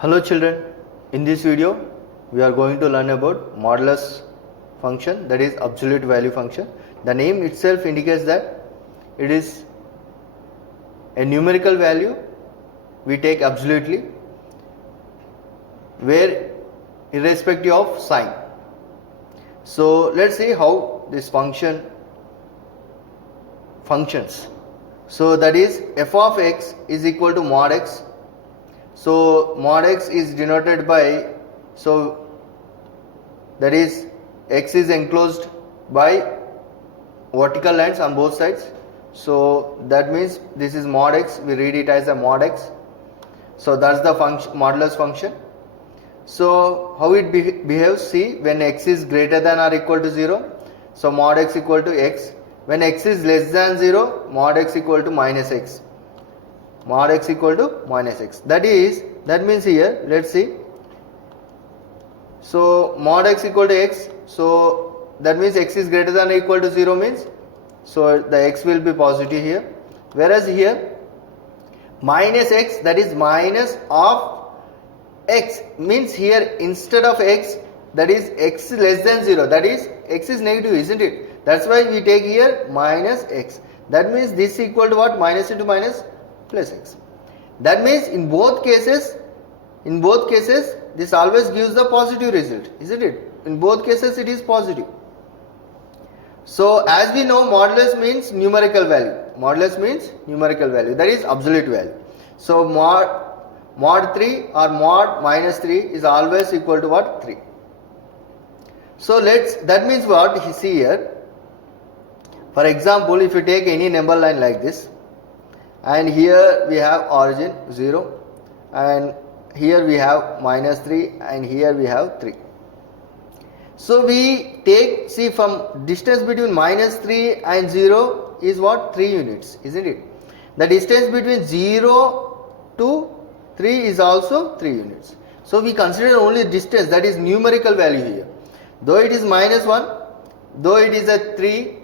Hello children, in this video we are going to learn about modulus function, that is absolute value function. The name itself indicates that it is a numerical value we take absolutely, where irrespective of sign. So let's see how this function functions. So that is f of x is equal to mod x. So mod x is denoted by, so that is x is enclosed by vertical lines on both sides. So that means this is mod x, we read it as a mod x. So that's the function, modulus function. So how it behaves, see, when x is greater than or equal to 0, so mod x equal to x. When x is less than 0, mod x equal to minus x. Mod x equal to minus x. That means here, let's see. So mod x equal to x. So that means x is greater than or equal to 0 means, so the x will be positive here. Whereas here minus x, that is minus of x, means here instead of x, that is x less than 0, that is x is negative, isn't it? That's why we take here minus x. That means this equal to what? Minus into minus plus x. That means in both cases this always gives the positive result, isn't it? In both cases it is positive. So as we know, modulus means numerical value. Modulus means numerical value, that is absolute value. So mod 3 or mod minus 3 is always equal to what? 3. So that means what? You see here, for example, if you take any number line like this, and here we have origin 0, and here we have minus 3, and here we have 3. So we take, see, from distance between minus 3 and 0 is what? 3 units, isn't it? The distance between 0 to 3 is also 3 units. So we consider only distance, that is numerical value here. Though it is minus 1, though it is a 3,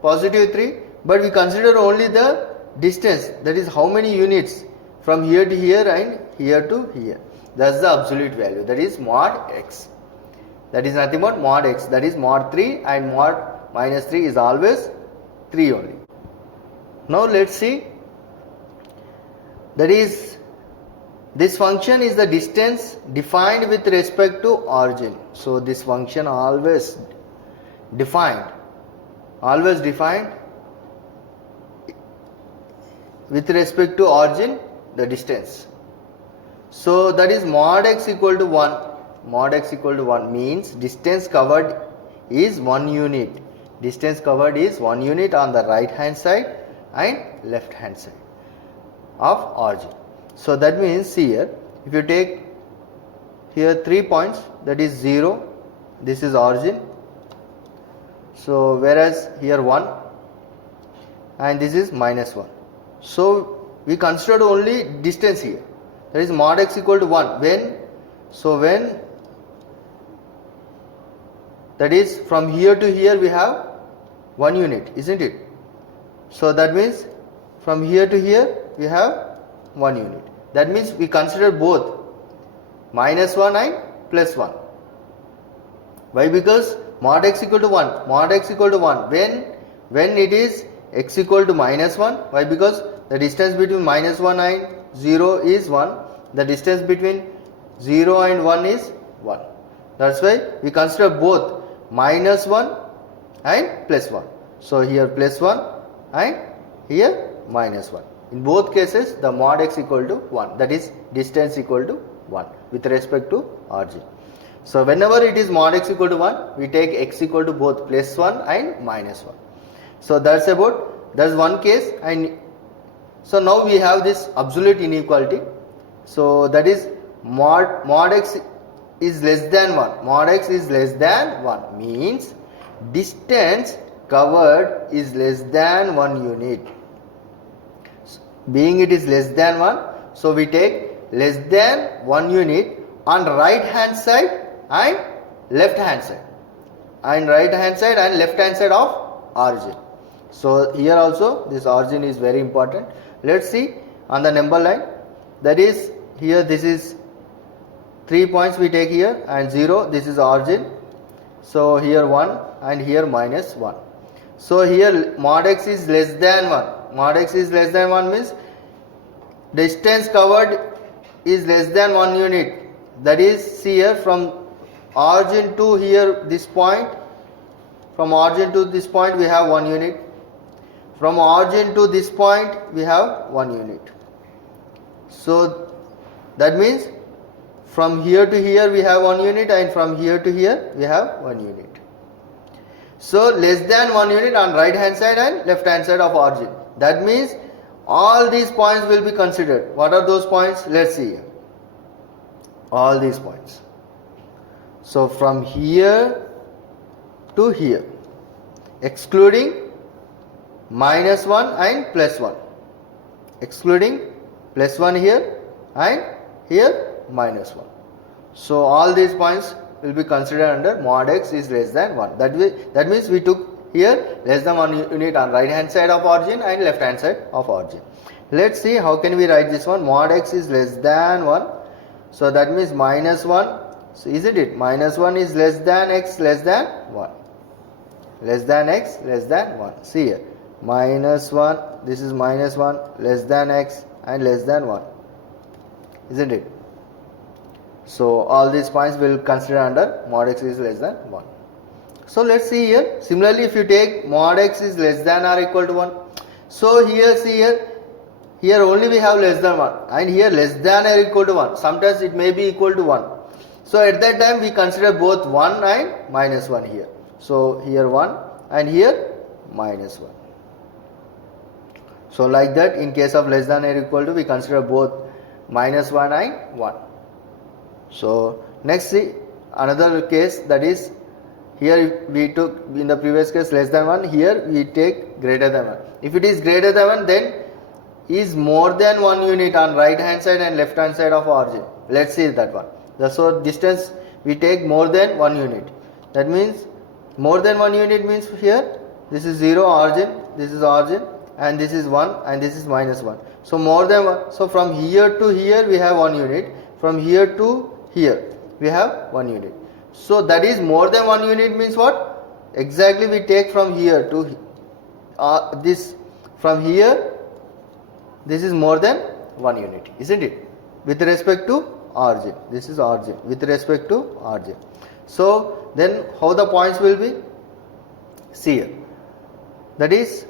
positive 3, but we consider only the distance, that is how many units from here to here and here to here. That's the absolute value, that is mod x. That is nothing but mod x, that is mod 3, and mod minus 3 is always 3 only. Now let's see, that is, this function is the distance defined with respect to origin. So this function always defined with respect to origin, the distance. So that is mod x equal to 1. Mod x equal to 1 means distance covered is 1 unit. Distance covered is 1 unit on the right hand side and left hand side of origin. So that means, see here, if you take here 3 points, that is 0, this is origin. So whereas here 1 and this is minus 1. So we considered only distance here, that is mod x equal to 1. When that is from here to here we have 1 unit, isn't it? So that means from here to here we have 1 unit. That means we consider both minus 1 and plus 1. Why? Because mod x equal to 1. Mod x equal to 1 when it is x equal to minus 1. Why? Because the distance between minus 1 and 0 is 1. The distance between 0 and 1 is 1. That's why we consider both minus 1 and plus 1. So here plus 1 and here minus 1. In both cases the mod x equal to 1, that is distance equal to 1 with respect to origin. So whenever it is mod x equal to 1, we take x equal to both plus 1 and minus 1. So that's one case. And so now we have this absolute inequality. So that is mod x is less than 1. Mod x is less than 1 means distance covered is less than 1 unit. Being it is less than 1, so we take less than 1 unit on right hand side and left hand side, and right hand side and left hand side of origin. So here also this origin is very important. Let's see on the number line, that is here this is 3 points we take here, and 0, this is origin. So here 1 and here minus 1. So here mod x is less than 1. Mod x is less than 1 means distance covered is less than 1 unit. That is, see here, from origin to here this point, from origin to this point we have 1 unit. From origin to this point we have 1 unit. So that means from here to here we have 1 unit, and from here to here we have 1 unit. So less than 1 unit on right hand side and left hand side of origin. That means all these points will be considered. What are those points? Let's see. All these points. So from here to here, excluding minus 1 and plus 1, excluding plus 1 here and here minus 1. So all these points will be considered under mod x is less than 1. That means we took here less than 1 unit on right hand side of origin and left hand side of origin. Let's see how can we write this one. Mod x is less than 1. So that means minus 1. So isn't it? Minus 1 is less than x less than 1. Less than x less than 1. See here. Minus 1. This is minus 1 less than x and less than 1. Isn't it? So all these points will consider under mod x is less than 1. So let's see here. Similarly, if you take mod x is less than or equal to 1. So here, see here. Here only we have less than 1, and here less than or equal to 1. Sometimes it may be equal to 1. So at that time we consider both 1 and minus 1 here. So here 1 and here minus 1. So like that, in case of less than or equal to, we consider both minus 1 and 1. So next, see another case, that is here we took in the previous case less than 1, here we take greater than 1. If it is greater than 1, then is more than 1 unit on right hand side and left hand side of origin. Let's see that one. So distance we take more than 1 unit. That means more than 1 unit means here this is 0 origin, this is origin, and this is 1 and this is minus 1. So more than 1. So from here to here we have 1 unit. From here to here we have 1 unit. So that is more than 1 unit means what? Exactly we take from here to this, from here this is more than 1 unit, isn't it? With respect to origin, this is origin with respect to origin. So then how the points will be? See here, that is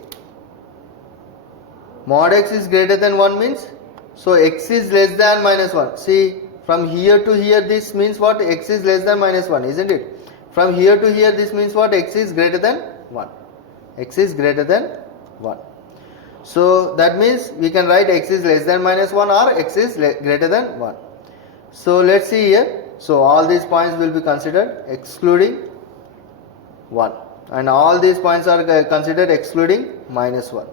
mod x is greater than 1 means, so x is less than minus 1. See, from here to here this means what? X is less than minus 1, isn't it? From here to here this means what? X is greater than 1. X is greater than 1. So that means we can write x is less than minus 1 or x is greater than 1. So let's see here. So all these points will be considered excluding 1, and all these points are considered excluding minus 1.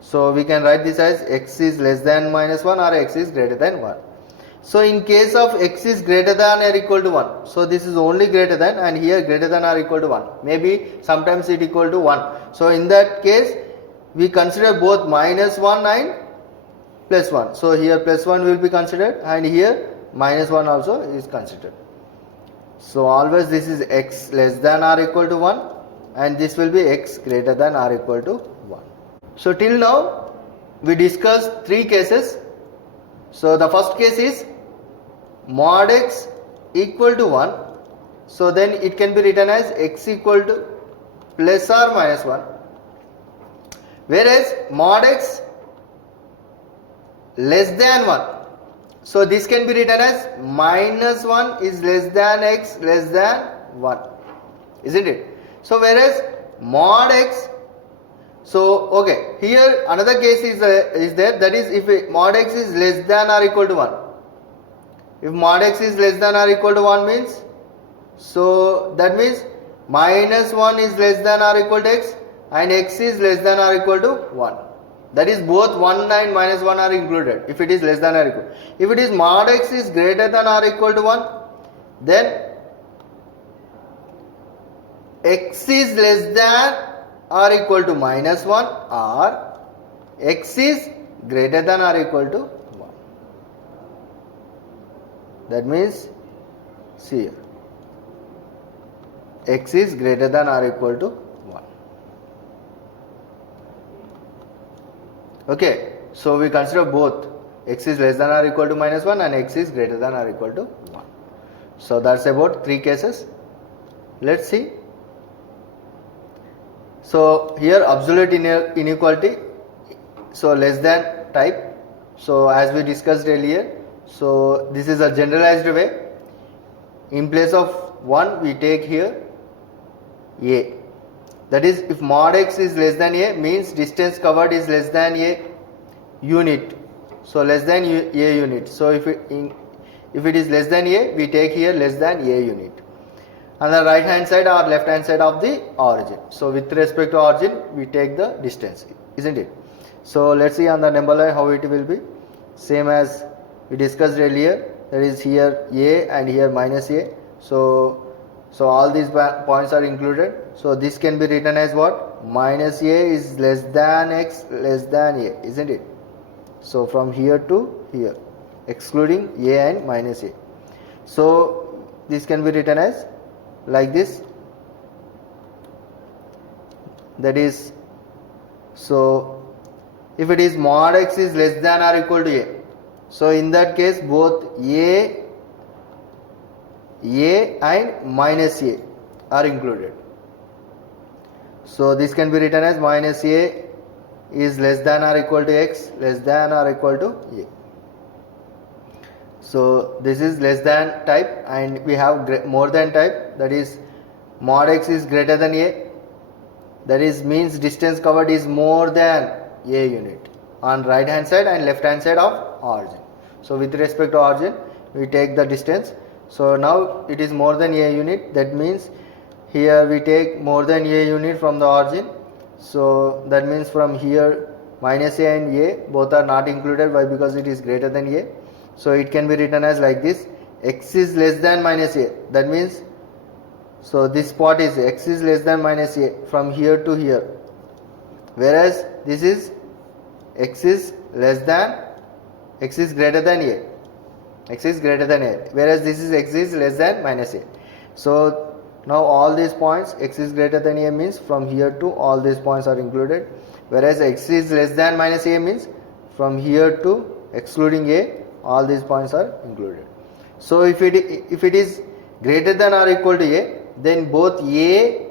So we can write this as x is less than minus 1 or x is greater than 1. So in case of x is greater than or equal to 1, so this is only greater than, and here greater than or equal to 1. Maybe sometimes it equal to 1. So in that case we consider both minus 1 and plus 1. So here plus 1 will be considered, and here minus 1 also is considered. So always this is x less than or equal to 1, and this will be x greater than or equal to 1. So till now we discussed 3 cases. So the first case is mod x equal to 1. So then it can be written as x equal to plus or minus 1. Whereas mod x less than 1. So this can be written as minus 1 is less than x less than 1. Isn't it? So whereas mod x, so okay, here another case is there, that is if mod x is less than or equal to 1. If mod x is less than or equal to 1 means, so that means minus 1 is less than or equal to x, and x is less than or equal to 1. That is both 1 and minus 1 are included if it is less than or equal. If it is mod x is greater than or equal to 1, then x is less than or equal to minus 1, or x is greater than or equal to 1. that means see here, x is greater than or equal to 1. Okay, so we consider both x is less than or equal to minus 1 and x is greater than or equal to 1. So that's about 3 cases. Let's see. So here absolute inequality, so less than type. So as we discussed earlier, so this is a generalized way. In place of 1 we take here a. That is, if mod x is less than a means distance covered is less than a unit. So less than a unit. So if it is less than a, we take here less than a unit. On the right hand side or left hand side of the origin. So with respect to origin, we take the distance, isn't it? So let's see on the number line how it will be. Same as we discussed earlier. That is here a and here minus a. So all these points are included. So this can be written as what? Minus a is less than x less than a, isn't it? So from here to here, excluding a and minus a. So this can be written as like this. That is, so if it is mod x is less than or equal to a, so in that case both a and minus a are included. So this can be written as minus a is less than or equal to x less than or equal to a. So this is less than type and we have more than type, that is mod x is greater than a, that is means distance covered is more than a unit on right hand side and left hand side of origin. So with respect to origin we take the distance. So now it is more than a unit, that means here we take more than a unit from the origin. So that means from here minus a and a both are not included. Why? Because it is greater than a. So it can be written as like this, x is less than minus a, that means, so this part is x is less than minus a from here to here, whereas this is x is greater than a, whereas this is x is less than minus a. So now all these points x is greater than a means from here to all these points are included, whereas x is less than minus a means from here to excluding a all these points are included. So if it is greater than or equal to a, then both a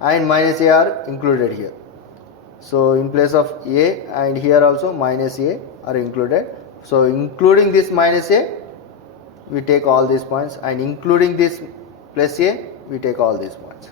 and minus a are included here. So in place of a and here also minus a are included. So including this minus a, we take all these points, and including this plus a, we take all these points.